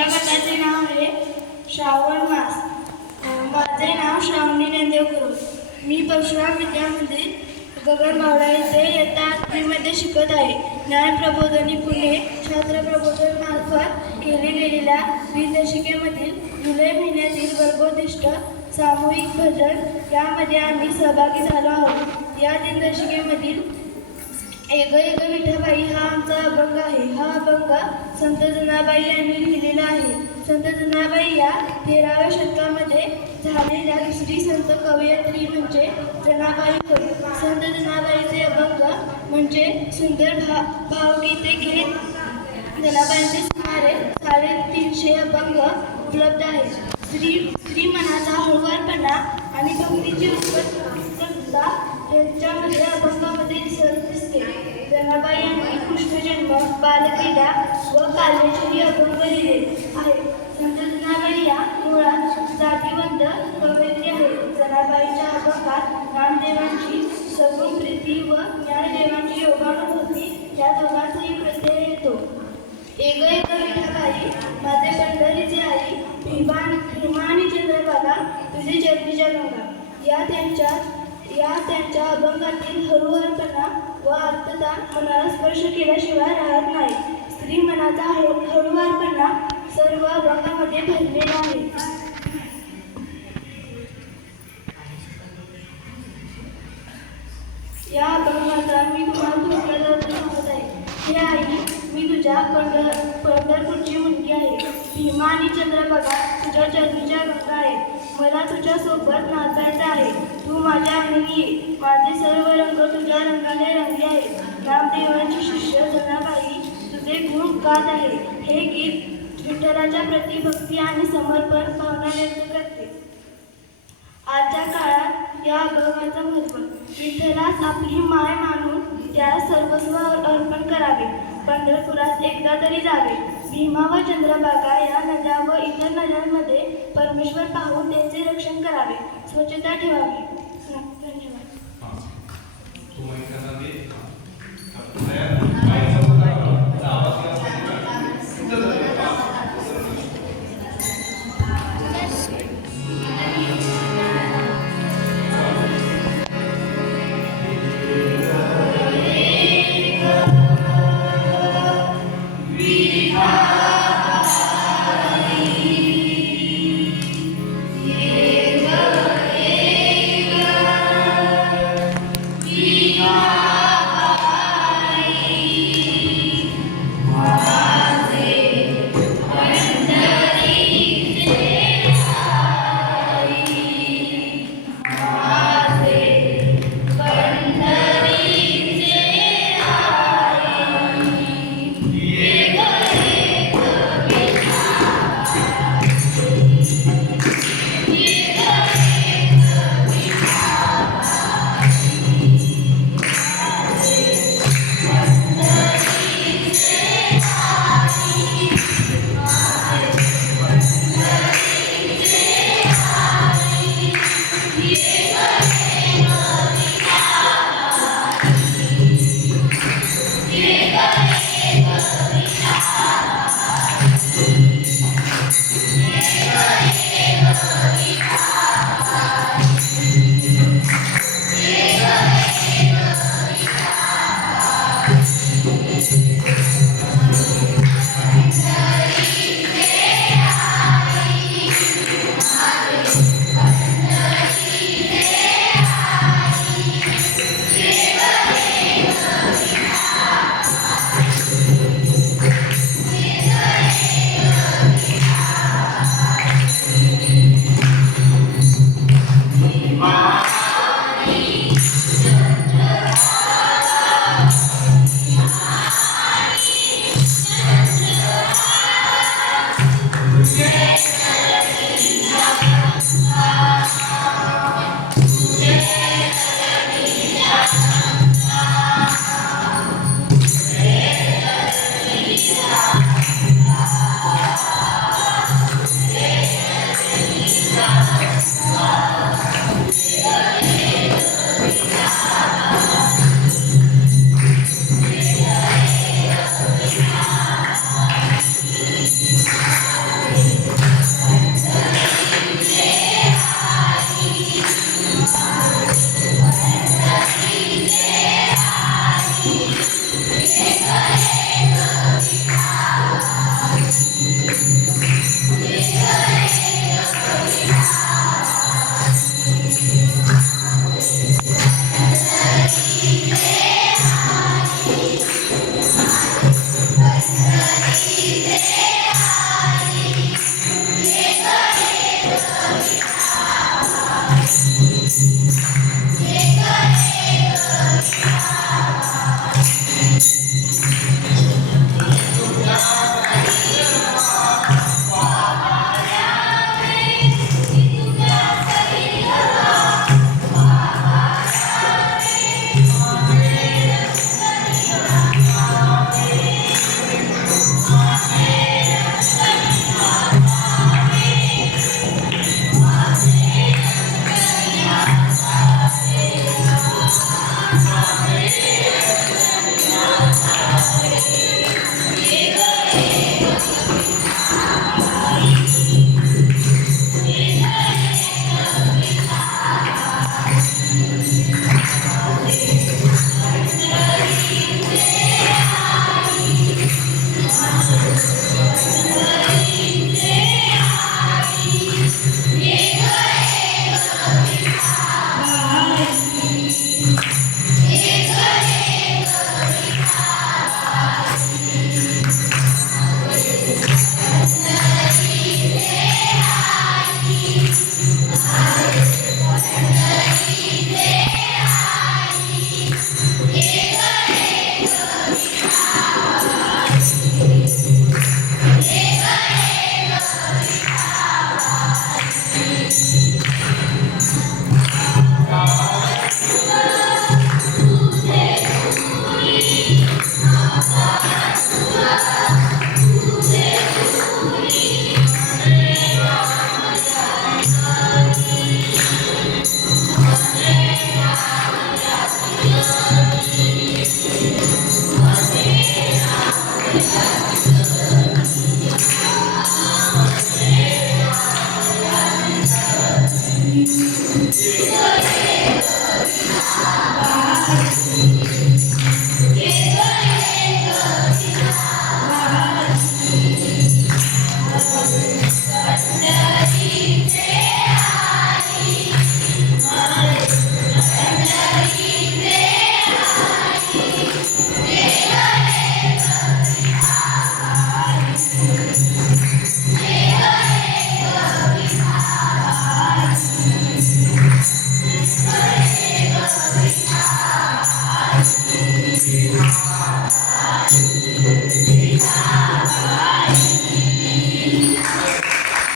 माझ्या गटाचे नाव आहे श्रावण मास. माझे नाव श्रावणी नंदेव गुरु मी परशुराम विद्यामंदिर गगनबावडा येथे इयत्ता आठवीमध्ये शिकत आहे. ज्ञान प्रबोधनी पुणे छात्र प्रबोधन मार्फत केले गेलेल्या विदशिकेमधील जुलै महिन्यातील वर्गोदिष्ट सामूहिक भजन यामध्ये आम्ही सहभागी झालो आहोत. या दिनदर्शिकेमधील एक एक विठाबाई हा आमचा अभंग आहे. हा अभंग संत जनाबाई यांनी लिहिलेला आहे. संत जनाबाई या तेराव्या शतकामध्ये झालेल्या दुसरी संत कवयित्री म्हणजे जनाबाई होय. संत जनाबाईचे अभंग म्हणजे सुंदर भा भावगीते घेत जनाबाईंचे सुमारे साडेतीनशे अभंग उपलब्ध आहेत. स्त्री स्त्री मनाचा हळुवारपणा आणि भक्तीची उत्पत्ती यांच्यामध्ये अभंगामध्ये दिसत दिसते. जनाबाई यांनी कृष्णजन्म बालक्रीडा व कालेश्वरी अभंग लिहिले आहेत संत जनाबाई या मुळात जातीवंत कवयित्री आहेत जनाबाईच्या अभंगात रामदेवांची सगुण प्रीती व ज्ञानदेवांची योगानुभूती या दोघांचाही प्रत्यय येतो. एक एक विठाबाई माझे पंढरीचे आई भीमान भीमा आणि चंद्रभागा तुझे जन्मीच्या गंगा. या त्यांच्या या त्यांच्या अभंगातील हरुहरपणा व अर्थता मनाला स्पर्श केल्याशिवाय राहत नाही. स्त्री मनाचा हळू हळूवारपणा सर्व अभंगामध्ये भरलेला आहे. या अभंगाचा मी तुम्हाला सांगत आहे. हे आई मी तुझ्या पंढर पंढरपूरची मुलगी आहे. भीमा आणि चंद्रभागा तुझ्या चरणीच्या गंगा आहे मला तुझ्या सोबत आहे. तू माझ्या अंगणी ये माझे सर्व रंग तुझ्या रंगाने रंगले आहेत. रामदेवांची शिष्य जनाबाई तुझे गुण गात आहे. हे गीत विठ्ठलाच्या प्रति भक्ती आणि समर्पण भावना व्यक्त करते आजच्या काळात या अभंगाचं महत्त्व. विठ्ठलास आपली माय मानून त्याला सर्वस्व अर्पण करावे. पंढरपुरात एकदा तरी जावे. भीमा व चंद्रभागा या नद्या व इतर नद्यांमध्ये परमेश्वर पाहून त्यांचे रक्षण करावे स्वच्छता ठेवावी. धन्यवाद. तयार